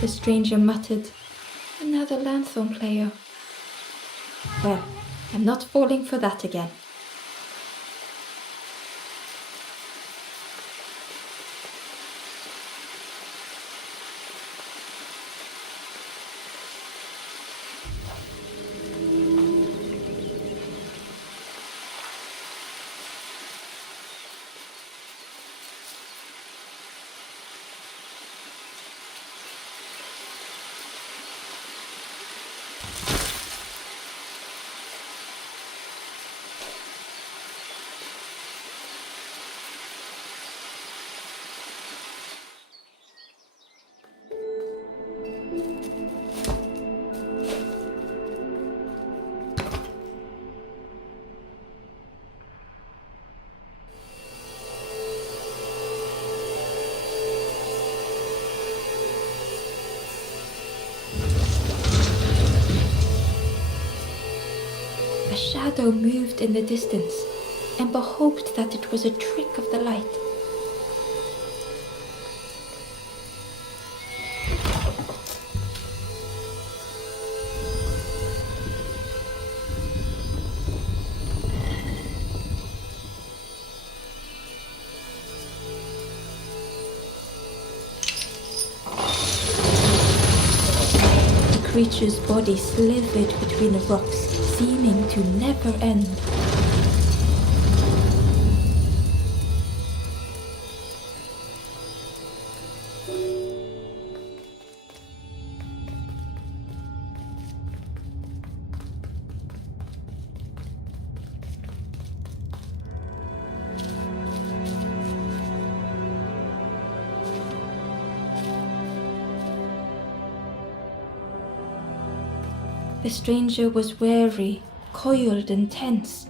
The stranger muttered, "Another lanthorn player. Well, I'm not falling for that again." A shadow moved in the distance. Ember hoped that it was a trick of the light. The creature's body slithered between the rocks, seeming to never end. The stranger was wary, coiled and tense.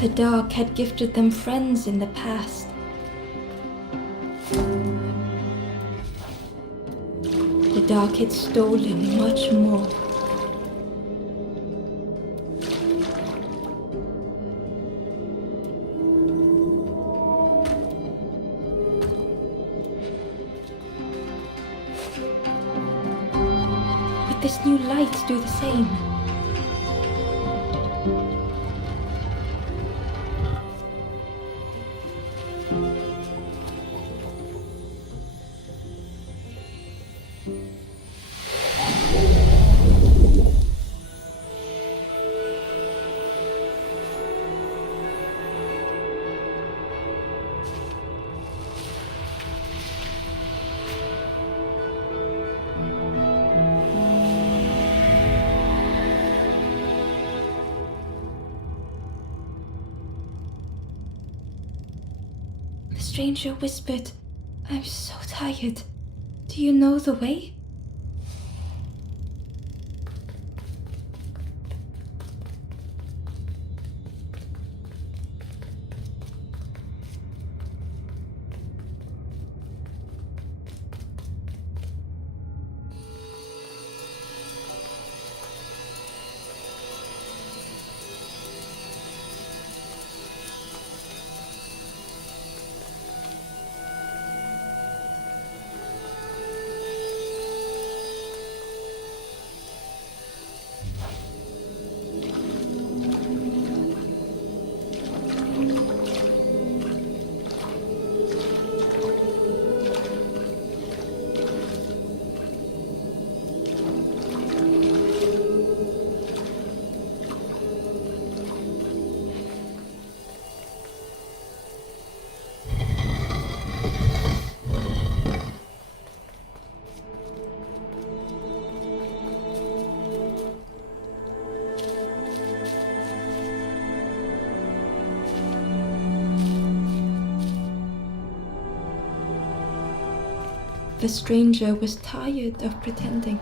The dark had gifted them friends in the past. The dark had stolen much more. Would this new light do the same? The stranger whispered, "I'm so tired. Do you know the way?" The stranger was tired of pretending.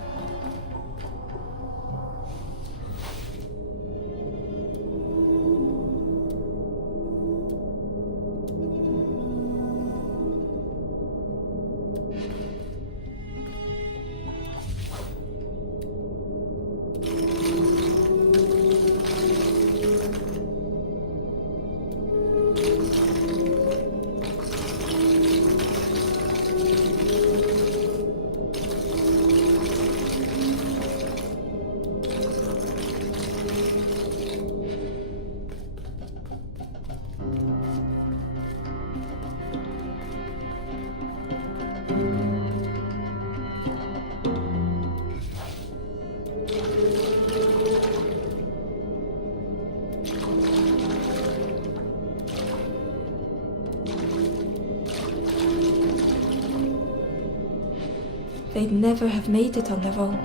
They'd never have made it on their own.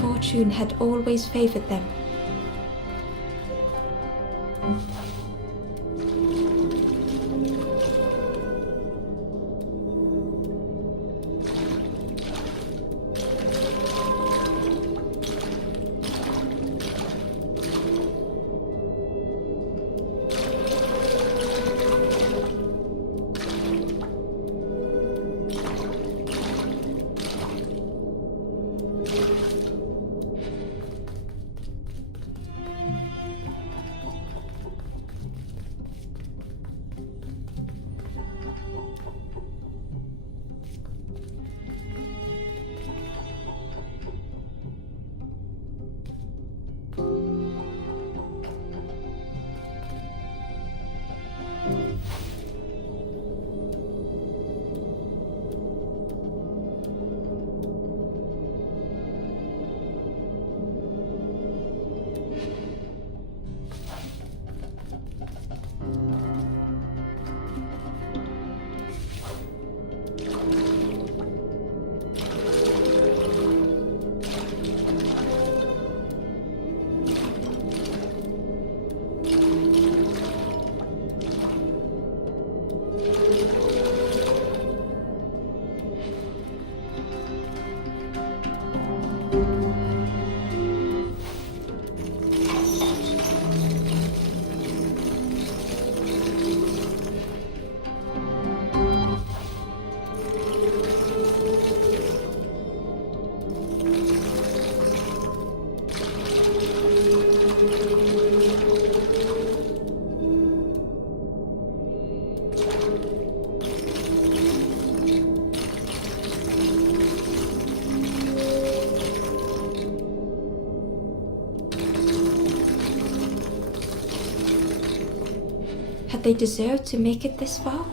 Fortune had always favored them. Had they deserved to make it this far?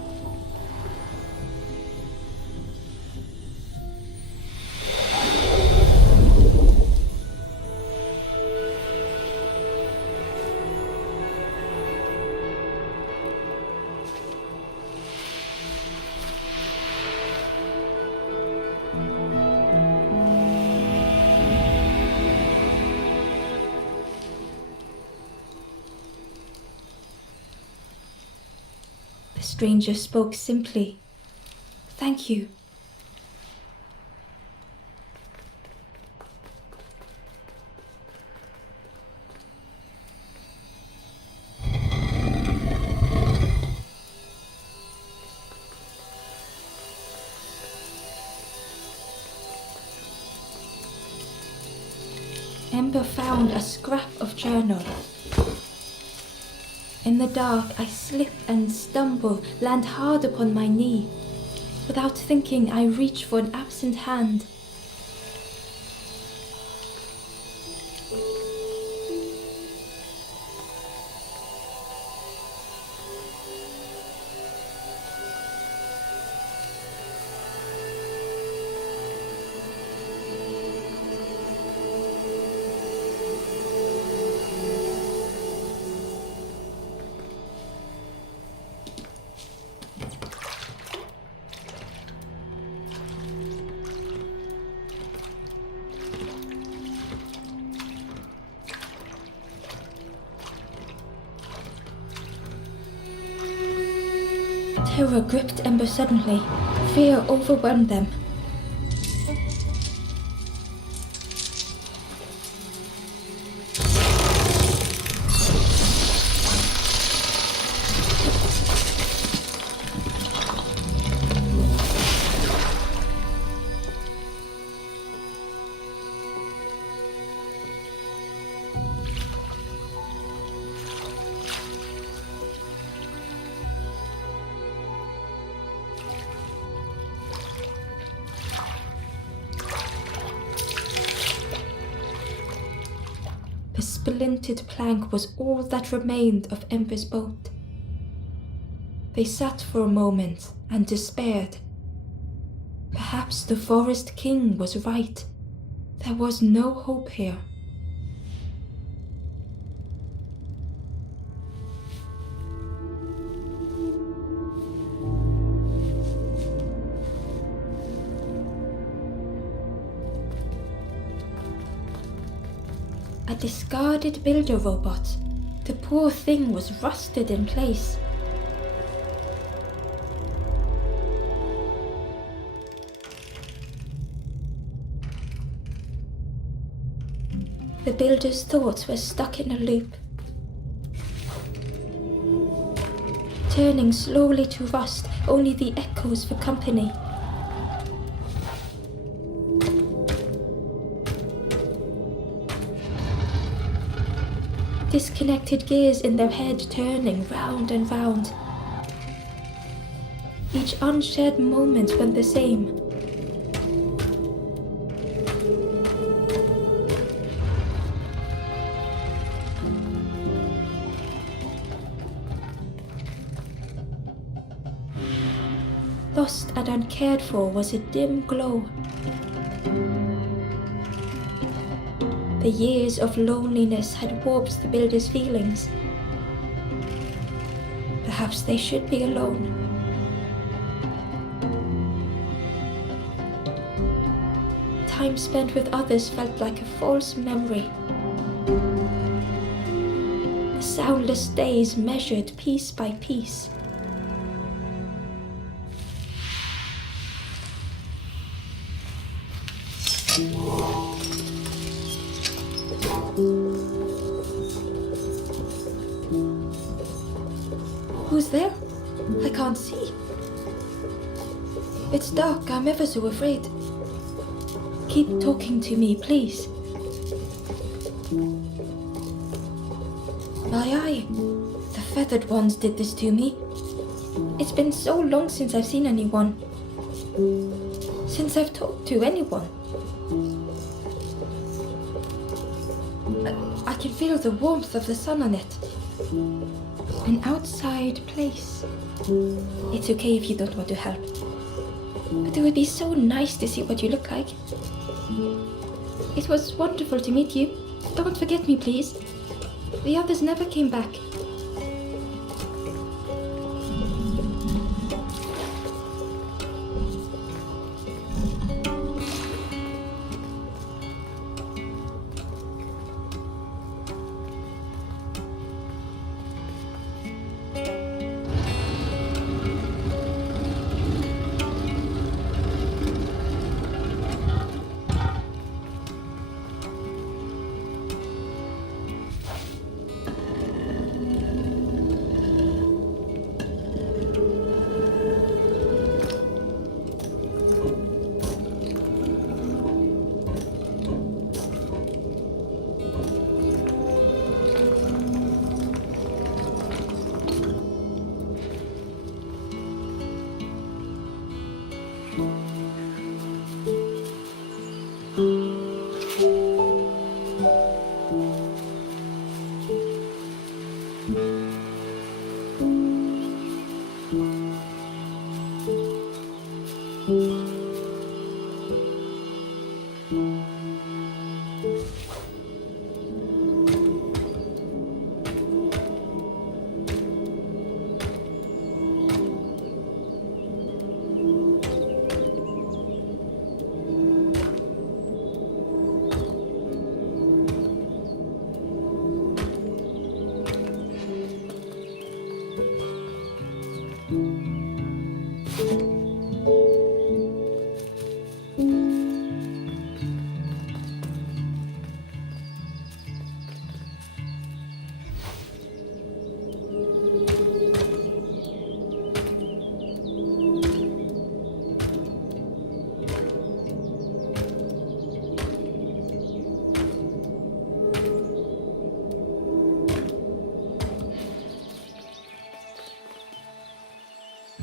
stranger spoke simply. Thank you. Ember found a scrap of journal. In the dark, I slip and stumble, land hard upon my knee. Without thinking, I reach for an absent hand. Terror gripped Ember suddenly. Fear overwhelmed them. The splintered plank was all that remained of Ember's boat. They sat for a moment and despaired. Perhaps the Forest King was right. There was no hope here. A discarded builder robot. The poor thing was rusted in place. The builder's thoughts were stuck in a loop, turning slowly to rust, only the echoes for company. Disconnected gears in their head turning round and round. Each unshared moment went the same. Lost and uncared for was a dim glow. The years of loneliness had warped the builder's feelings. Perhaps they should be alone. Time spent with others felt like a false memory. The soundless days measured piece by piece. Who's there? I can't see. It's dark, I'm ever so afraid. Keep talking to me, please. Aye, the feathered ones did this to me. It's been so long since I've seen anyone. Since I've talked to anyone. I can feel the warmth of the sun on it. An outside place. It's okay if you don't want to help. But it would be so nice to see what you look like. It was wonderful to meet you. Don't forget me, please. The others never came back.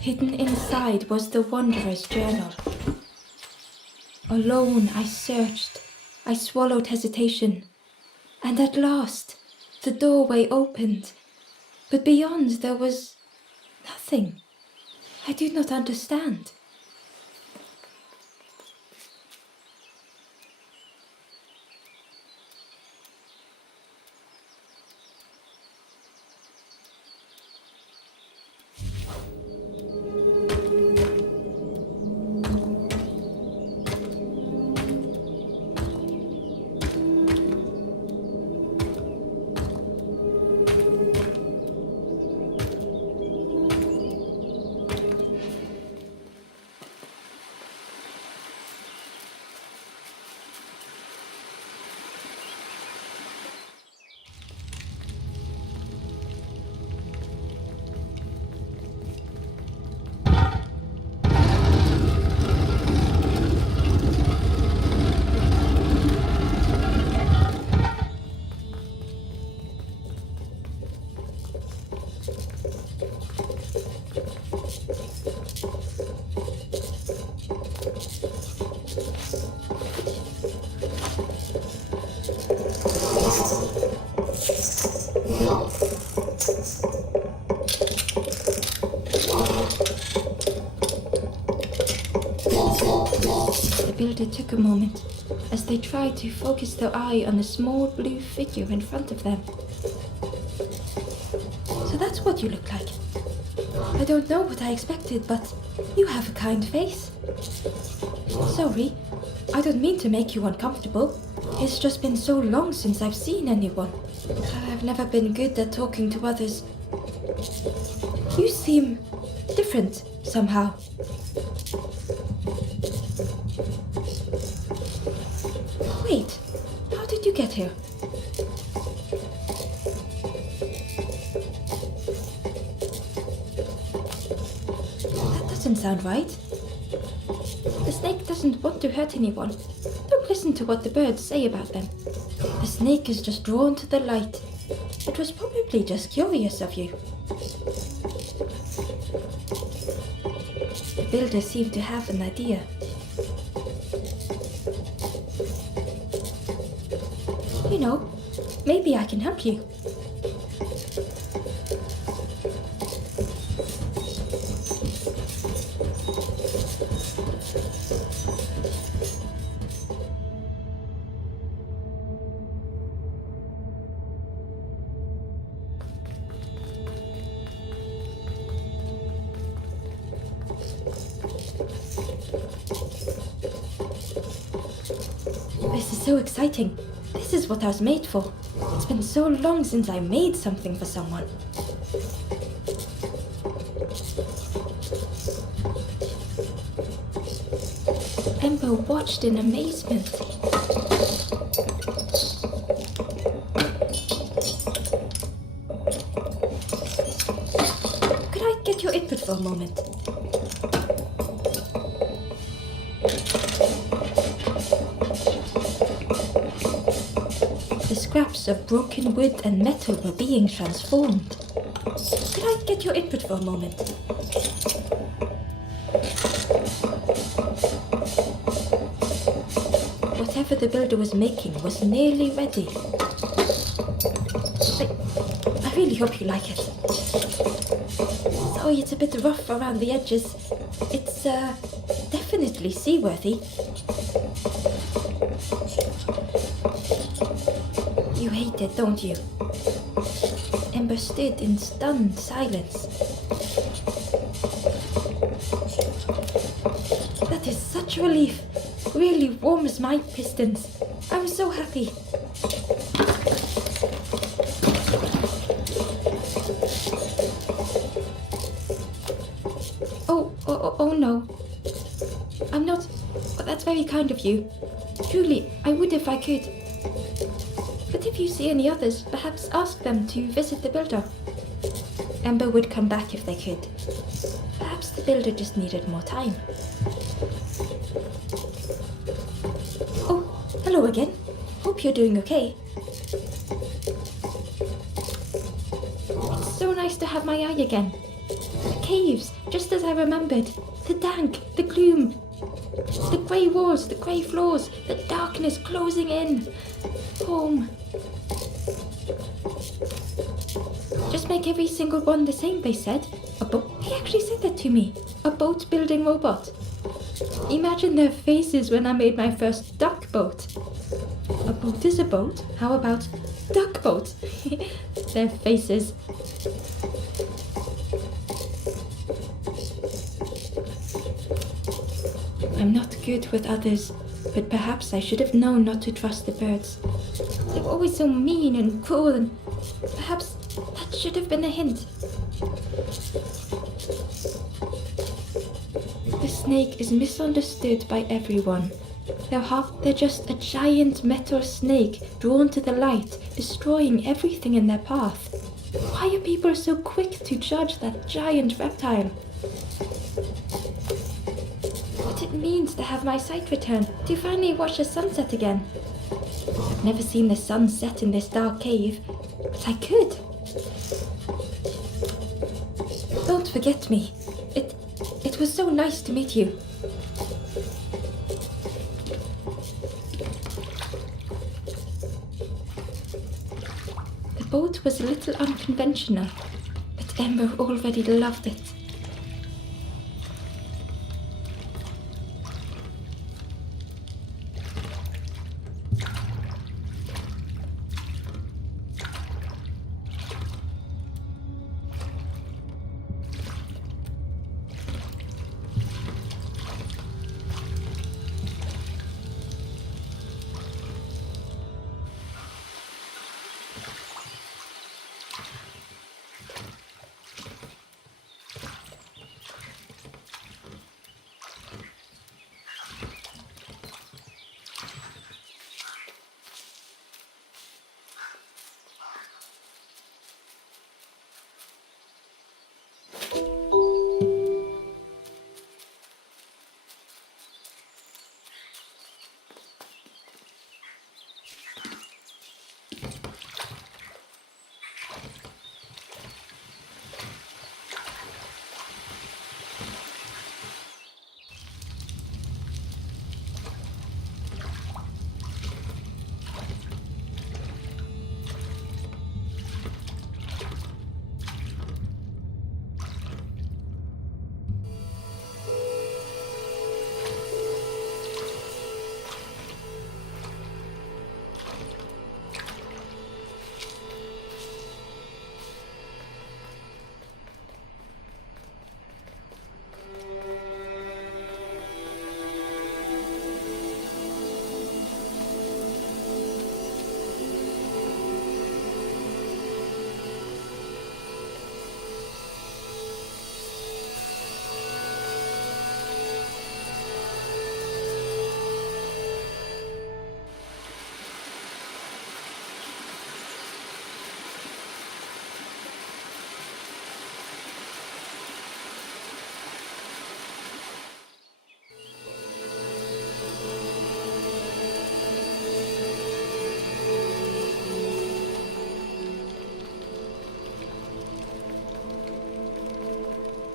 Hidden inside was the wanderer's journal. Alone I searched, I swallowed hesitation, and at last the doorway opened. But beyond there was nothing. I did not understand. The builder took a moment as they tried to focus their eye on the small blue figure in front of them. So that's what you look like. I don't know what I expected, but you have a kind face. Sorry, I don't mean to make you uncomfortable. It's just been so long since I've seen anyone. I've never been good at talking to others. You seem different somehow. Wait, how did you get here? That doesn't sound right. The snake doesn't want to hurt anyone. Don't listen to what the birds say about them. The snake is just drawn to the light. It was probably just curious of you. The builder seemed to have an idea. You know, maybe I can help you. This is so exciting. This is what I was made for. It's been so long since I made something for someone. Ember watched in amazement. Could I get your input for a moment? The scraps of broken wood and metal were being transformed. Could I get your input for a moment? Whatever the builder was making was nearly ready. I really hope you like it. Sorry it's a bit rough around the edges. It's, definitely seaworthy. You hate it, don't you? Ember stood in stunned silence. That is such a relief. Really warms my pistons. I'm so happy. Oh no. I'm not... Well, that's very kind of you. Truly, I would if I could. But if you see any others, perhaps ask them to visit the builder. Ember would come back if they could. Perhaps the builder just needed more time. Oh, hello again. Hope you're doing okay. It's so nice to have my eye again. The caves, just as I remembered. The dank, the gloom. The grey walls, the grey floors, the darkness closing in. Home. Just make every single one the same, they said. A boat? He actually said that to me. A boat building robot. Imagine their faces when I made my first duck boat. A boat is a boat. How about duck boat? Their faces. I'm not good with others, but perhaps I should have known not to trust the birds. They're always so mean and cruel, and perhaps that should have been a hint. The snake is misunderstood by everyone. They're just a giant metal snake drawn to the light, destroying everything in their path. Why are people so quick to judge that giant reptile? What it means to have my sight return, to finally watch the sunset again. I've never seen the sun set in this dark cave, but I could. Don't forget me. It was so nice to meet you. The boat was a little unconventional, but Ember already loved it.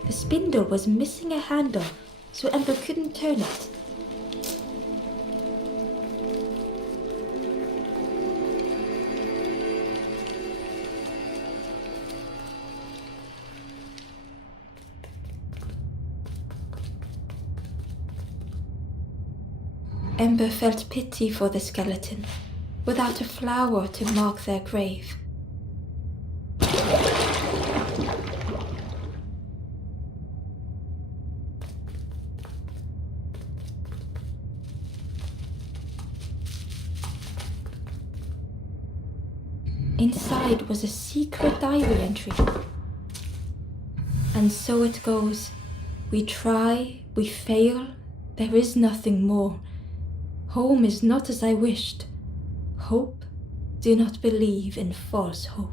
The spindle was missing a handle, so Ember couldn't turn it. Ember felt pity for the skeleton, without a flower to mark their grave. Inside was a secret diary entry. And so it goes. We try, we fail, there is nothing more. Home is not as I wished. Hope, do not believe in false hope.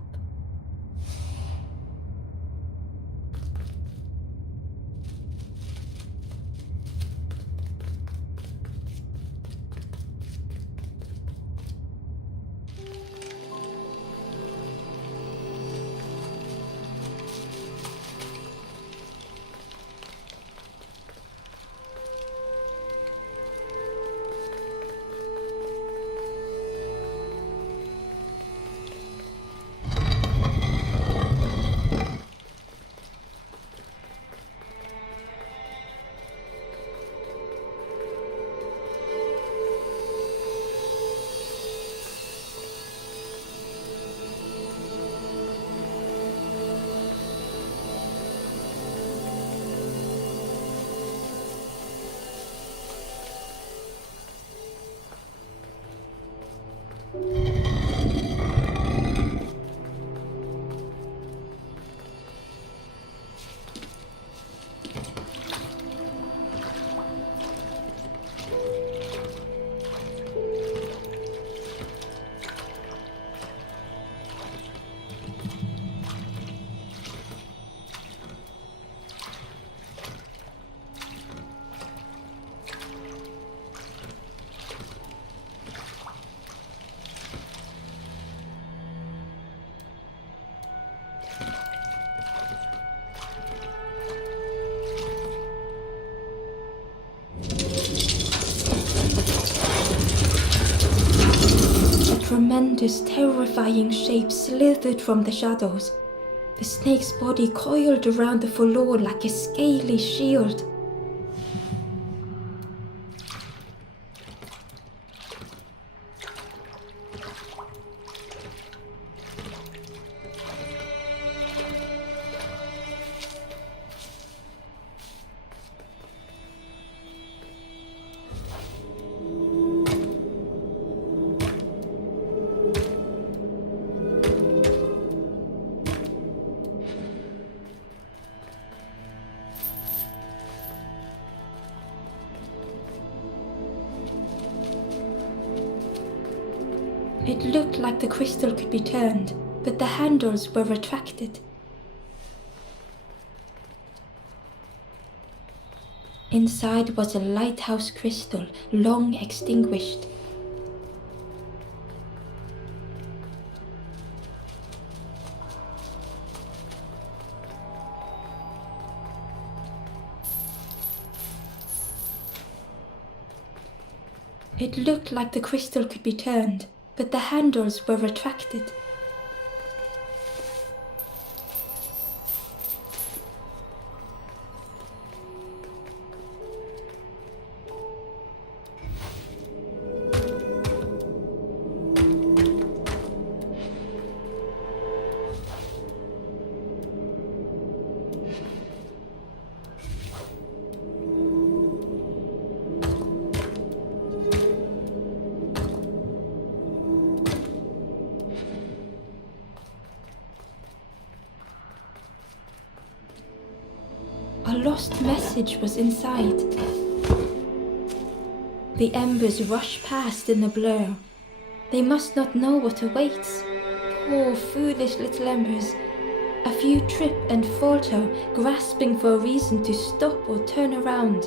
Tremendous, terrifying shape slithered from the shadows. The snake's body coiled around the forlorn like a scaly shield. It looked like the crystal could be turned, but the handles were retracted. Inside was a lighthouse crystal, long extinguished. It looked like the crystal could be turned, but the handles were retracted. A lost message was inside. The embers rush past in a blur. They must not know what awaits. Poor, foolish little embers. A few trip and falter, grasping for a reason to stop or turn around.